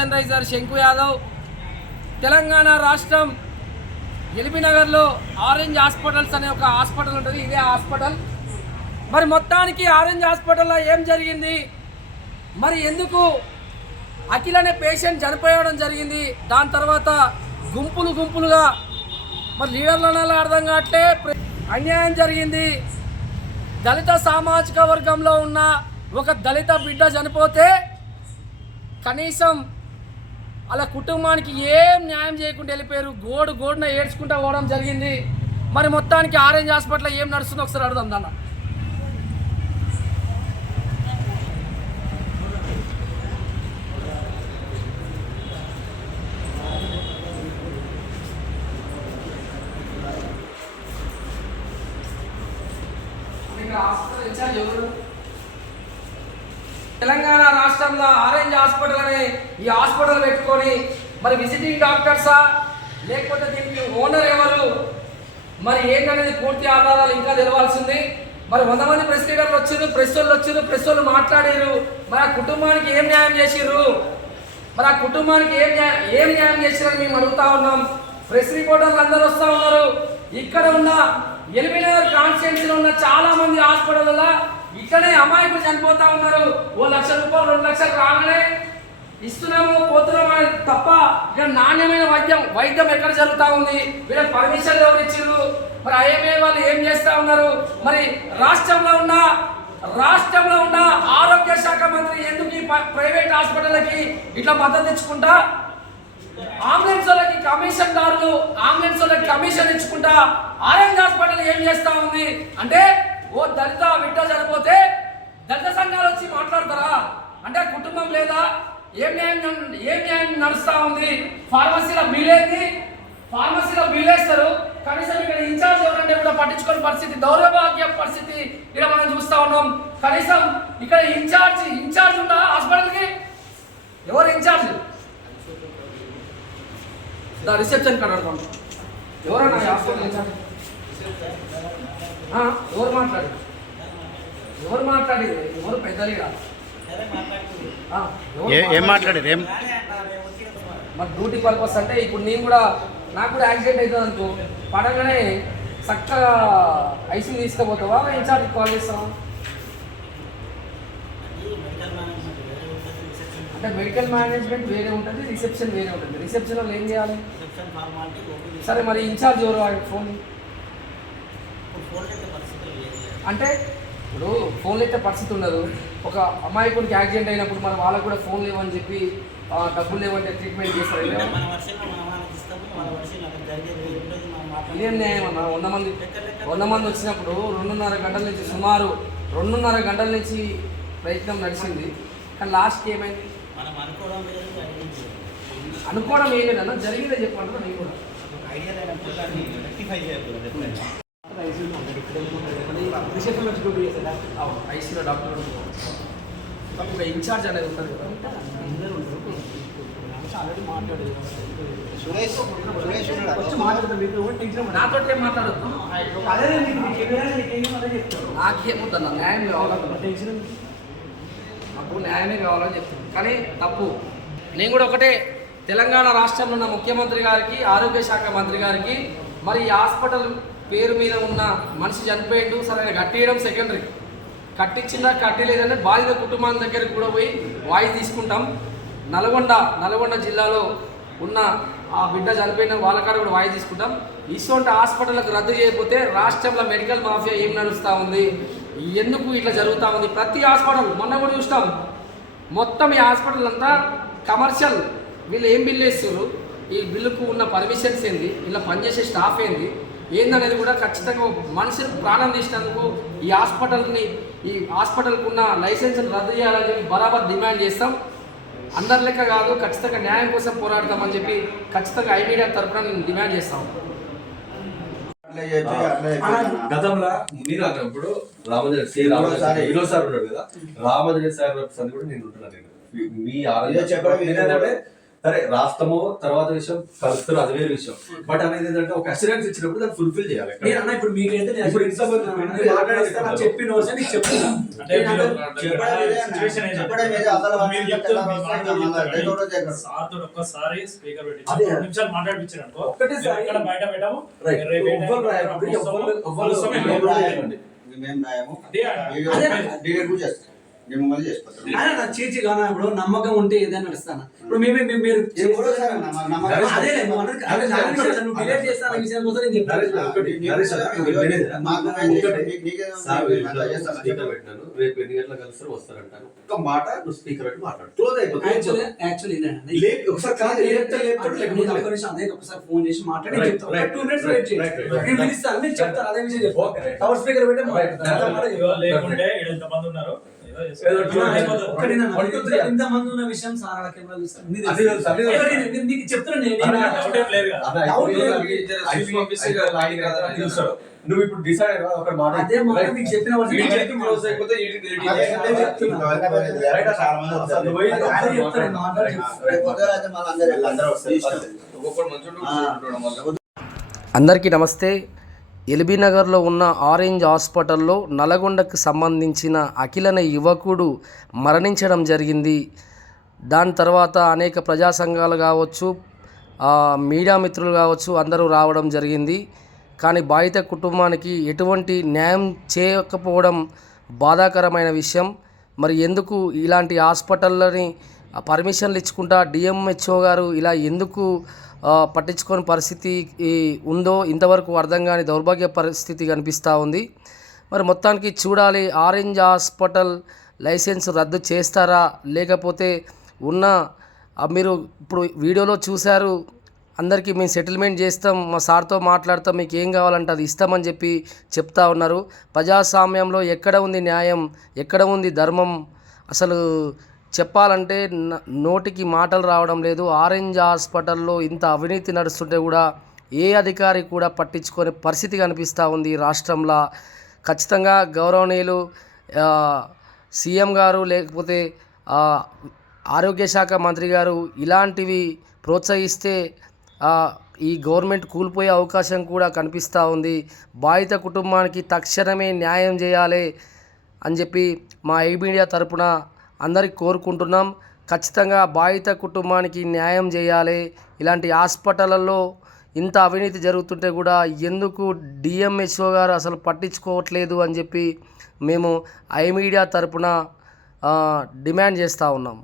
Machine raiser శంకు యాదవ్ తెలంగాణ రాష్ట్రం ఎల్బీనగర్లో orange hospitals అనే ఒక హాస్పిటల్ ఉంటుంది. ఇదే హాస్పిటల్. మరి మొత్తానికి ఆరెంజ్ హాస్పిటల్లో ఏం జరిగింది, మరి ఎందుకు అఖిల్ అనే పేషెంట్ చనిపోయడం జరిగింది, దాని తర్వాత గుంపులుగా మరి లీడర్లనాలో అర్థం కావట్లే అన్యాయం జరిగింది. దళిత సామాజిక వర్గంలో ఉన్న ఒక దళిత బిడ్డ చనిపోతే కనీసం అలా కుటుంబానికి ఏం న్యాయం చేయకుండా వెళ్ళిపోయారు. గోడున ఏడ్చుకుంటూ పోవడం జరిగింది. మరి మొత్తానికి ఆరెంజ్ హాస్పిటల్లో ఏం నడుస్తుందో ఒకసారి అడుగుదాం దాన్ని. తెలంగాణ రాష్ట్రంలో ఆరెంజ్ హాస్పిటల్ అనే ఈ హాస్పిటల్ పెట్టుకొని మరి విజిటింగ్ డాక్టర్సా లేకపోతే దీనికి ఓనర్ ఎవరు, మరి ఏంటనేది పూర్తి ఆధారాలు ఇంకా తెలవాల్సింది. మరి 100 మంది ప్రెస్ లీడర్లు వచ్చారు, ప్రెస్ వాళ్ళు మాట్లాడారు. మరి ఆ కుటుంబానికి ఏం న్యాయం చేసిర్రు, మరి ఆ కుటుంబానికి ఏం న్యాయం చేసిరని మేము అడుగుతా ఉన్నాం. ప్రెస్ రిపోర్టర్లు అందరూ వస్తూ ఉన్నారు. ఇక్కడ ఉన్న ఎల్బీనగర్ కాన్స్టిట్యున్సీలో ఉన్న చాలా మంది హాస్పిటల్లో ఇక్కడే అమాయకులు చనిపోతా ఉన్నారు. ₹1 లక్ష 2 లక్షలు రాగానే ఇస్తున్నాము పోతున్నాము తప్ప ఇక్కడ నాణ్యమైన వైద్యం ఎక్కడ జరుగుతూ ఉంది, వీళ్ళకి పర్మిషన్ ఎవరు ఇచ్చారు, మరి ఐఎంఏ వాళ్ళు ఏం చేస్తూ ఉన్నారు, మరి రాష్ట్రంలో ఉన్న ఆరోగ్య శాఖ మంత్రి ఎందుకు ఈ ప్రైవేట్ హాస్పిటల్కి ఇట్లా మద్దతు ఇచ్చుకుంటా, అంబులెన్స్ వాళ్ళకి కమిషన్ ఇచ్చుకుంటా ఆరెంజ్ హాస్పిటల్ ఏం చేస్తా ఉంది అంటే, ఓ దళిత బిడ్డ చనిపోతే దళిత సంఘాలు వచ్చి మాట్లాడతారా అంటే కుటుంబం లేదా, ఏం న్యాయం నడుస్తా ఉంది. ఫార్మసీలో బిల్లేస్తారు, కనీసం ఇక్కడ ఇన్ఛార్జ్ ఎవరంటే కూడా పట్టించుకునే పరిస్థితి, దౌర్భాగ్య పరిస్థితి ఇక్కడ మనం చూస్తా ఉన్నాం. కనీసం ఇక్కడ ఇన్ఛార్జ్ ఉందా హాస్పిటల్కి, ఎవరు ఇన్ఛార్జ్ రిసెప్షన్ కాడ అనుకోండి, ఎవరన్నా హాస్పిటల్ ఇన్ఛార్జ్, ఎవరు మాట్లాడేది ఎవరు పెద్దలిగా ఏం మాట్లాడేది మరి డ్యూటీ పర్పస్ అంటే ఇప్పుడు నాకు కూడా యాక్సిడెంట్ అవుతుంది అనుకో, పడగానే చక్కగా ఐసీ తీసుకుపోతావా ఇన్ఛార్జ్ కాల్ చేస్తావా అంటే మెడికల్ మేనేజ్మెంట్ వేరే ఉంటుంది, రిసెప్షన్ వేరే ఉంటుంది. రిసెప్షన్లో ఏం చేయాలి సరే, మరి ఇన్ఛార్జ్ ఎవరు ఫోన్ అంటే ఇప్పుడు ఫోన్లు అయితే పరిస్థితి ఉండదు. ఒక అమాయకుడికి యాక్సిడెంట్ అయినప్పుడు మన వాళ్ళకు కూడా ఫోన్ లేవని చెప్పి డబ్బులు లేవంటే ట్రీట్మెంట్ చేస్తారు. ఏం న్యాయం అన్న, 100 మంది వచ్చినప్పుడు 2.5 గంటల నుంచి సుమారు 2.5 గంటల నుంచి ప్రయత్నం నడిచింది. కానీ లాస్ట్కి ఏమైంది అనుకోవడం ఏం లేదన్న, జరిగిందే చెప్పండి. నేను కూడా ఐసీలో డాక్టర్ ఒక ఇన్ఛార్జ్ అనేది ఉంటుంది కదా, నాతో మాట్లాడద్దు, నాకేమొద్దన్న న్యాయం కావాలని, నాకు న్యాయమే కావాలని చెప్తాను. కానీ తప్పు నేను కూడా ఒకటే, తెలంగాణ రాష్ట్రంలో ఉన్న ముఖ్యమంత్రి గారికి, ఆరోగ్య శాఖ మంత్రి గారికి, మరి ఈ హాస్పిటల్ పేరు మీద ఉన్న మనిషి చనిపోయిండు, సరే కట్టేయడం సెకండరీ, కట్టించిందా కట్టలేదని బాధిత కుటుంబం దగ్గరికి కూడా పోయి వాయిస్ తీసుకుంటాం. నల్గొండ జిల్లాలో ఉన్న ఆ బిడ్డ చనిపోయిన వాళ్ళకాడ కూడా వాయిస్ తీసుకుంటాం. ఇటువంటి హాస్పిటల్లకు రద్దు చేయకపోతే రాష్ట్రంలో మెడికల్ మాఫియా ఏం నడుస్తూ ఉంది, ఎందుకు ఇట్లా జరుగుతూ ఉంది. ప్రతి హాస్పిటల్ మొన్న కూడా చూస్తాం, మొత్తం ఈ హాస్పిటల్ అంతా కమర్షియల్. వీళ్ళు ఏం బిల్లు వేస్తారు, ఈ బిల్లుకు ఉన్న పర్మిషన్స్ ఏంది, ఇలా పనిచేసే స్టాఫ్ ఏందనేది కూడా ఖచ్చితంగా మనుషులు ప్రాణం తీసినందుకు ఈ హాస్పిటల్కు ఉన్న లైసెన్స్ని రద్దు చేయాలని చెప్పి బరాబర్ డిమాండ్ చేస్తాం. అందరి లెక్క కాదు, ఖచ్చితంగా న్యాయం కోసం పోరాడతామని చెప్పి ఖచ్చితంగా ఐమీడియా తరఫున నేను డిమాండ్ చేస్తాం. గతంలో మీరు అన్నప్పుడు రామోజీ సార్ ఉన్నాడు కదా, రామోజీ సార్ కూడా నేను ఉంటున్నాను. మీ ఆలోచన చెప్పడం ఏంటంటే సరే రాష్ట్రము తర్వాత విషయం కలుస్తారు, అది వేరే విషయం. బట్ అనేది ఏంటంటే ఒక అష్యూరెన్స్ ఇచ్చినప్పుడు దాన్ని ఫుల్ఫిల్ చేయాలి. నేను అన్న ఇప్పుడు మీకైతే నేను ఇప్పుడు ఇంతమంది మాట్లాడేస్తాను చెప్పిన వర్షం నీకు చెప్తున్నా. ఒక్కసారి స్పీకర్ పెట్టి అదే. 2 నిమిషాలు మాట్లాడిపించారు అనుకో, ఒక్కటేసారి ఇక్కడ బయట పెట్టాము. రైట్. రేపు ఎవ్వరు రాయరు. ఎవ్వరు రాయరండి. మేము రాయము, అదే డిలీట్ కూడా చేస్తాం, మేము మళ్ళీ చేసుకుంటాం. ఆయన నా చేచి కానా ఇప్పుడు నమ్మకం ఉంటే ఏదైనా నడుస్తాను. ఇప్పుడు మీరు ఎప్పుడో సార్ నమ్మకం. అదే నువ్వు అన్నది అదే నా విషయం, నువ్వు డిలీట్ చేస్తాను అనే విషయం కోసం నేను చెప్తాను. రేపు ఎన్ని గంటలకు కలుస్తారు వస్తారంటాను. ఒక్క మాట నువ్వు స్పీకర్ పెట్టి మాట్లాడు, క్లోజ్ అయిపోతుంది. యాక్చువల్లీ ఒకసారి కాదు, ఒకసారి ఫోన్ చేసి మాట్లాడి Right, చెప్తాను. right. 2 minutes wait చేయండి. Right, right. నేను పిలుస్తాను, మీరు చెప్తారు అదే విషయం చెప్తాను. Okay, right. కవర్ స్పీకర్ పెట్టి ఇదిగో లేకుంటే ఇక్కడ ఎంతమంది ఉన్నారు, ఏదో చేస్తారు. ఏదో అయిపోతుంది. ఇంతమంది ఉన్న విషయం సార్ కెమెరా చూస్తాను. అది తెలుసు, అది తెలుసు. నీకు చెప్తున్నాను నేను. డౌట్ ఏం లేదు కదా. చూస్తాడు. నువ్వు ఇప్పుడు డిసైడ్ అయ్యా ఒక మాట. అదే మాట మీకు చెప్పిన వర్షం క్లోజ్ అయిపోతే అదే చెప్తాను మాట్లాడి అందరికీ నమస్తే. ఎల్బీ నగర్లో ఉన్న ఆరెంజ్ హాస్పిటల్లో నల్గొండకు సంబంధించిన అఖిల్ అనే యువకుడు మరణించడం జరిగింది. దాని తర్వాత అనేక ప్రజా సంఘాలు కావచ్చు, మీడియా మిత్రులు కావచ్చు, అందరూ రావడం జరిగింది. కానీ బాధిత కుటుంబానికి ఎటువంటి న్యాయం చేయకపోవడం బాధాకరమైన విషయం. మరి ఎందుకు ఇలాంటి హాస్పిటల్ని పర్మిషన్లు ఇచ్చుకుంటా డిఎంహెచ్ఓ గారు ఇలా ఎందుకు పట్టించుకోని పరిస్థితి ఉందో ఇంతవరకు అర్థం కాని దౌర్భాగ్య పరిస్థితి కనిపిస్తూ ఉంది. మరి మొత్తానికి చూడాలి, ఆరెంజ్ హాస్పిటల్ లైసెన్స్ రద్దు చేస్తారా, లేకపోతే ఉన్న మీరు ఇప్పుడు వీడియోలో చూశారు, అందరికీ మేము సెటిల్మెంట్ చేస్తాం, మా సార్తో మాట్లాడతాం, మీకు ఏం కావాలంటే అది ఇస్తామని చెప్పి చెప్తా ఉన్నారు. ప్రజాస్వామ్యంలో ఎక్కడ ఉంది న్యాయం, ఎక్కడ ఉంది ధర్మం? అసలు చెప్పాలంటే నోటికి మాటలు రావడం లేదు. ఆరెంజ్ హాస్పిటల్లో ఇంత అవినీతి నడుస్తుంటే కూడా ఏ అధికారి కూడా పట్టించుకునే పరిస్థితి కనిపిస్తూ ఉంది రాష్ట్రంలో. ఖచ్చితంగా గౌరవనీయులు సీఎం గారు లేకపోతే ఆరోగ్య శాఖ మంత్రి గారు ఇలాంటివి ప్రోత్సహిస్తే ఈ గవర్నమెంట్ కూలిపోయే అవకాశం కూడా కనిపిస్తూ ఉంది. బాధిత కుటుంబానికి తక్షణమే న్యాయం చేయాలి అని చెప్పి మా ఐ మీడియా తరపున అందరికి కోరుకుంటున్నాం. ఖచ్చితంగా బాధిత కుటుంబానికి న్యాయం చేయాలి. ఇలాంటి హాస్పిటళ్ళల్లో ఇంత అవినీతి జరుగుతుంటే కూడా ఎందుకు డిఎంహెచ్ఓ గారు అసలు పట్టించుకోవట్లేదు అని చెప్పి మేము ఐ మీడియా తరపున డిమాండ్ చేస్తూ ఉన్నాము.